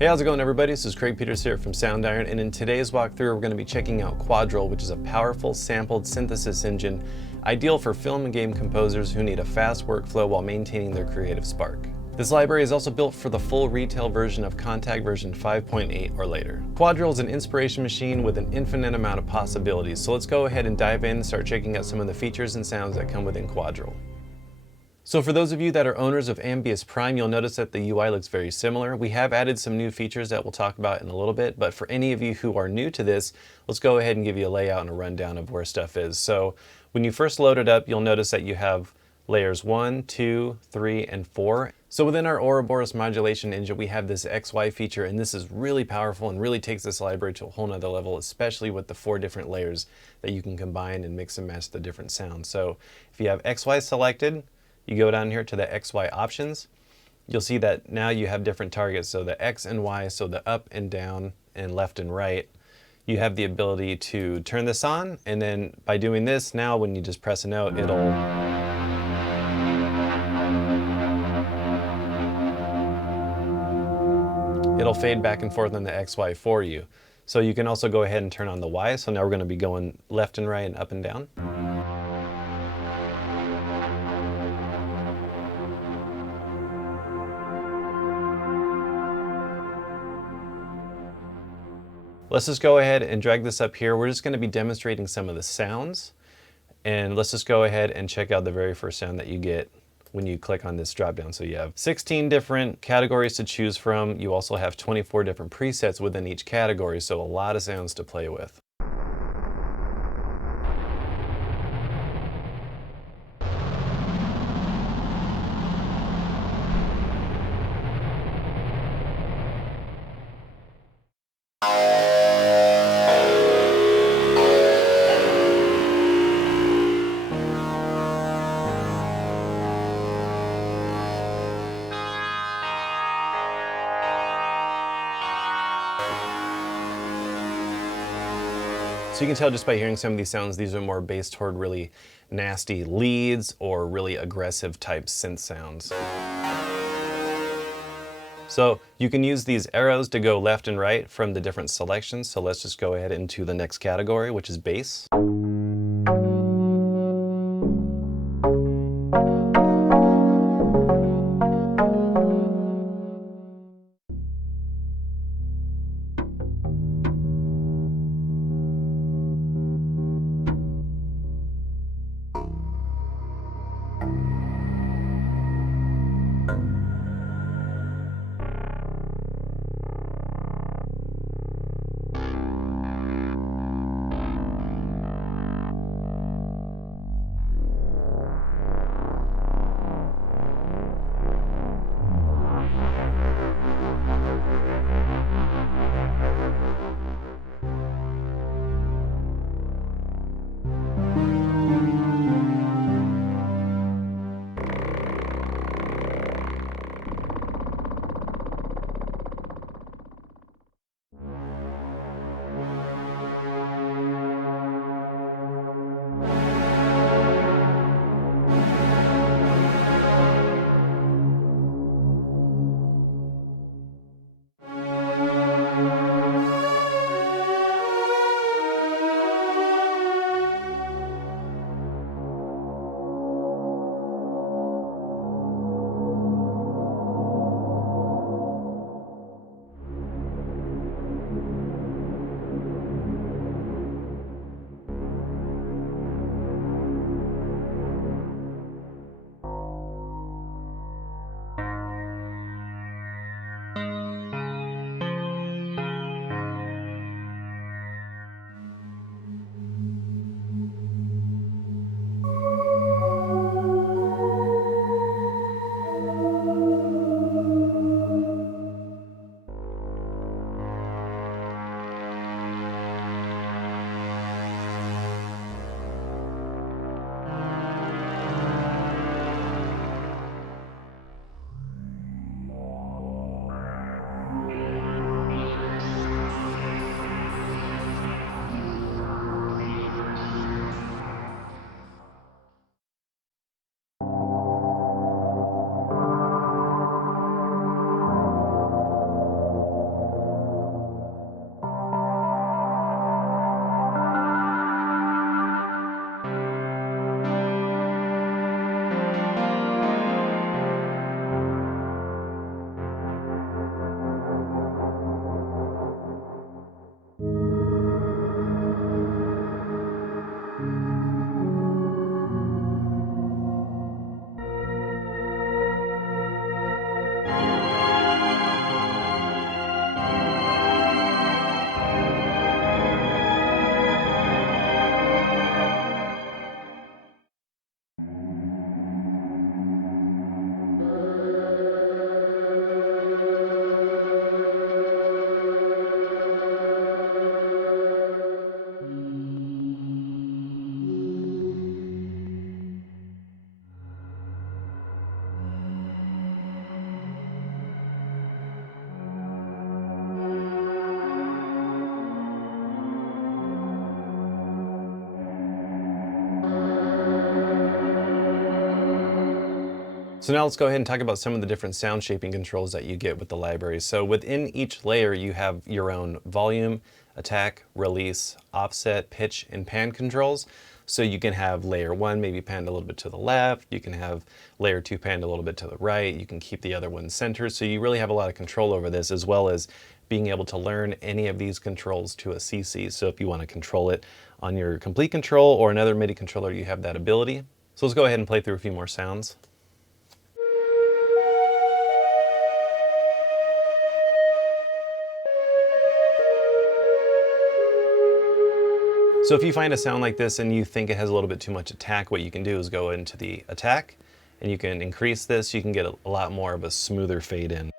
Hey, how's it going everybody? This is Craig Peters here from Soundiron, and in today's walkthrough we're going to be checking out Quadral, which is a powerful sampled synthesis engine ideal for film and game composers who need a fast workflow while maintaining their creative spark. This library is also built for the full retail version of Kontakt version 5.8 or later. Quadral is an inspiration machine with an infinite amount of possibilities, so let's go ahead and dive in and start checking out some of the features and sounds that come within Quadral. So for those of you that are owners of Ambius Prime, you'll notice that the UI looks very similar. We have added some new features that we'll talk about in a little bit, but for any of you who are new to this, let's go ahead and give you a layout and a rundown of where stuff is. So when you first load it up, you'll notice that you have layers 1, 2, 3, and 4. So within our Ouroboros modulation engine, we have this XY feature, and this is really powerful and really takes this library to a whole nother level, especially with the 4 different layers that you can combine and mix and match the different sounds. So if you have XY selected, you go down here to the XY options, you'll see that now you have different targets. So the X and Y, so the up and down and left and right, you have the ability to turn this on, and then by doing this, now when you just press a note, it'll fade back and forth on the XY for you. So you can also go ahead and turn on the Y. So now we're going to be going left and right and up and down. Let's just go ahead and drag this up here. We're just going to be demonstrating some of the sounds. And let's just go ahead and check out the very first sound that you get when you click on this drop down. So you have 16 different categories to choose from. You also have 24 different presets within each category, so a lot of sounds to play with. So you can tell just by hearing some of these sounds, these are more based toward really nasty leads or really aggressive type synth sounds. So you can use these arrows to go left and right from the different selections. So let's just go ahead into the next category, which is bass. So now let's go ahead and talk about some of the different sound shaping controls that you get with the library. So within each layer, you have your own volume, attack, release, offset, pitch, and pan controls. So you can have layer 1 maybe panned a little bit to the left, you can have layer 2 panned a little bit to the right, you can keep the other one centered. So you really have a lot of control over this, as well as being able to learn any of these controls to a CC. So if you want to control it on your complete control or another MIDI controller, you have that ability. So let's go ahead and play through a few more sounds. So if you find a sound like this and you think it has a little bit too much attack, what you can do is go into the attack and you can increase this. You can get a lot more of a smoother fade in.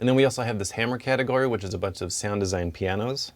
And then we also have this hammer category, which is a bunch of sound design pianos.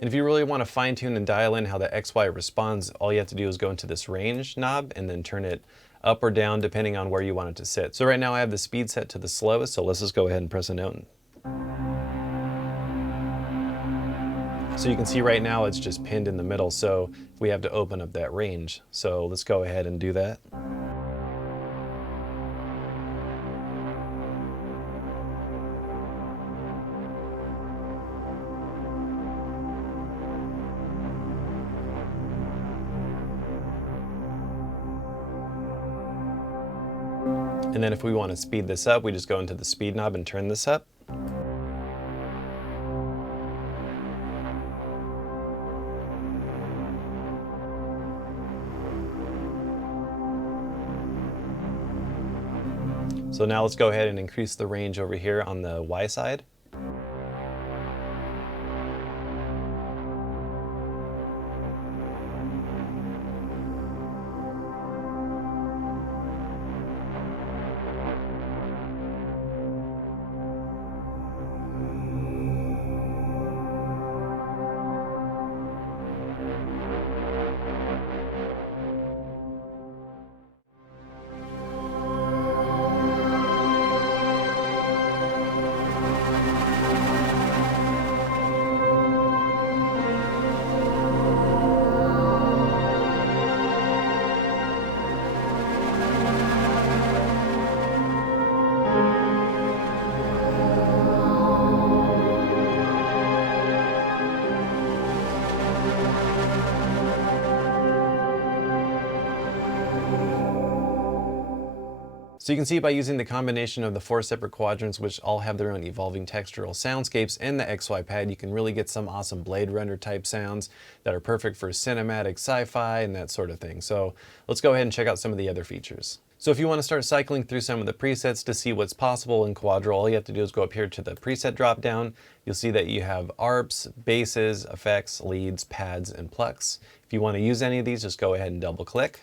And if you really want to fine tune and dial in how the XY responds, all you have to do is go into this range knob and then turn it up or down depending on where you want it to sit. So right now I have the speed set to the slowest, so let's just go ahead and press a note. So you can see right now it's just pinned in the middle, so we have to open up that range. So let's go ahead and do that. And then if we want to speed this up, we just go into the speed knob and turn this up. So now let's go ahead and increase the range over here on the Y side. So you can see by using the combination of the 4 separate quadrants, which all have their own evolving textural soundscapes, and the XY pad, you can really get some awesome Blade Runner type sounds that are perfect for cinematic sci-fi and that sort of thing. So let's go ahead and check out some of the other features. So if you want to start cycling through some of the presets to see what's possible in Quadral, all you have to do is go up here to the preset drop-down. You'll see that you have ARPs, basses, effects, leads, pads, and plucks. If you want to use any of these, just go ahead and double click.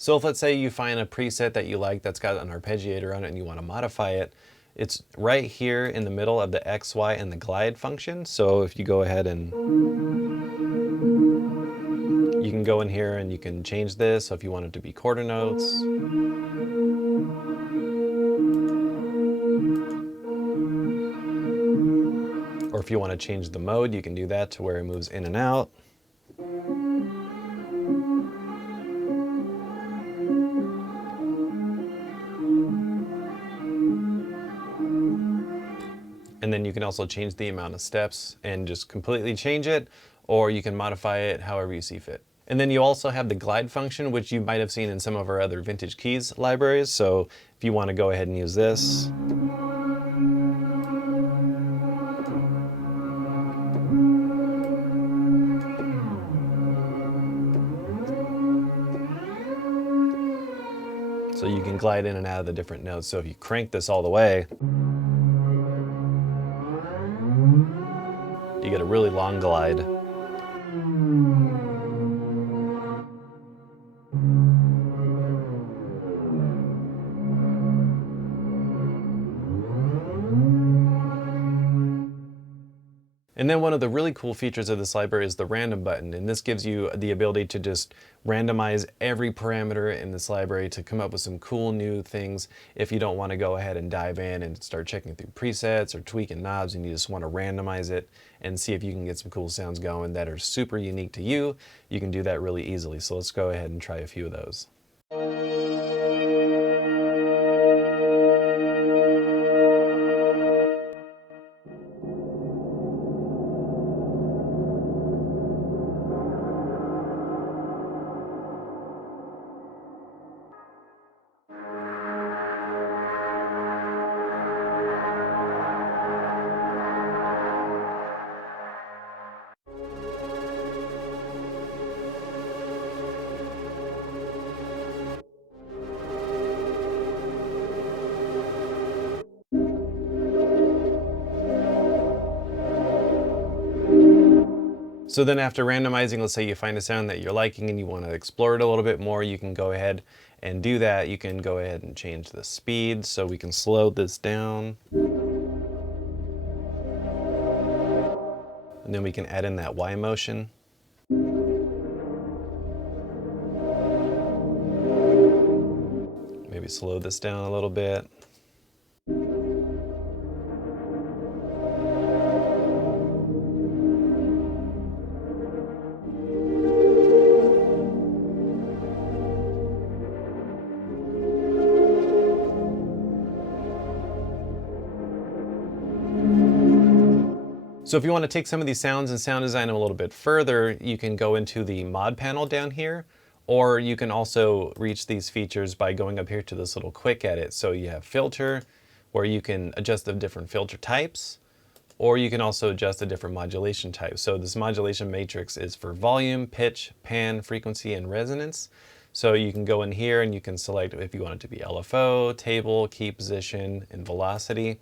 So if let's say you find a preset that you like that's got an arpeggiator on it and you want to modify it, it's right here in the middle of the X, Y, and the glide function. So if you go ahead and you can go in here and you can change this. So if you want it to be quarter notes, or if you want to change the mode, you can do that to where it moves in and out. And then you can also change the amount of steps and just completely change it, or you can modify it however you see fit. And then you also have the glide function, which you might have seen in some of our other vintage keys libraries. So if you want to go ahead and use this, so you can glide in and out of the different notes. So if you crank this all the way, you get a really long glide. And then one of the really cool features of this library is the random button, and this gives you the ability to just randomize every parameter in this library to come up with some cool new things if you don't want to go ahead and dive in and start checking through presets or tweaking knobs, and you just want to randomize it and see if you can get some cool sounds going that are super unique to you. You can do that really easily. So let's go ahead and try a few of those. So then after randomizing, let's say you find a sound that you're liking and you want to explore it a little bit more, you can go ahead and do that. You can go ahead and change the speed, so we can slow this down. And then we can add in that Y motion. Maybe slow this down a little bit. So if you want to take some of these sounds and sound design them a little bit further, you can go into the mod panel down here, or you can also reach these features by going up here to this little quick edit. So you have filter, where you can adjust the different filter types, or you can also adjust the different modulation types. So this modulation matrix is for volume, pitch, pan, frequency, and resonance. So you can go in here and you can select if you want it to be LFO, table, key position, and velocity.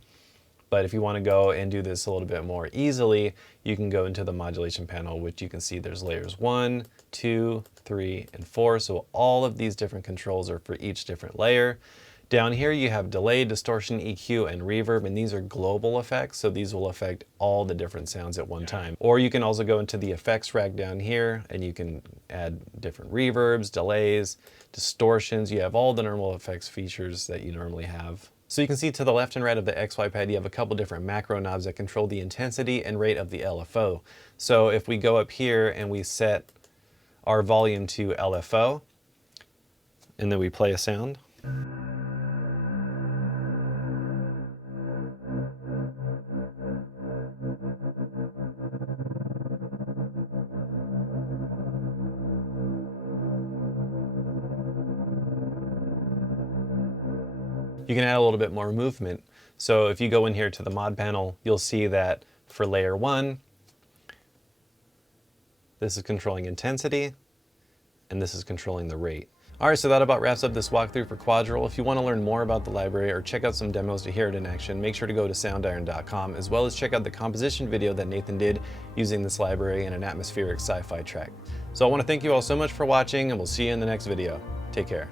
But if you want to go and do this a little bit more easily, you can go into the modulation panel, which you can see there's layers 1, 2, 3, and 4. So all of these different controls are for each different layer. Down here you have delay, distortion, EQ, and reverb, and these are global effects, so these will affect all the different sounds at one time. Or you can also go into the effects rack down here, and you can add different reverbs, delays, distortions. You have all the normal effects features that you normally have. So you can see to the left and right of the XY pad, you have a couple different macro knobs that control the intensity and rate of the LFO. So if we go up here and we set our volume to LFO, and then we play a sound. You can add a little bit more movement. So if you go in here to the mod panel, you'll see that for layer 1, this is controlling intensity, and this is controlling the rate. All right, so that about wraps up this walkthrough for Quadral. If you want to learn more about the library or check out some demos to hear it in action, make sure to go to soundiron.com, as well as check out the composition video that Nathan did using this library in an atmospheric sci-fi track. So I want to thank you all so much for watching, and we'll see you in the next video. Take care.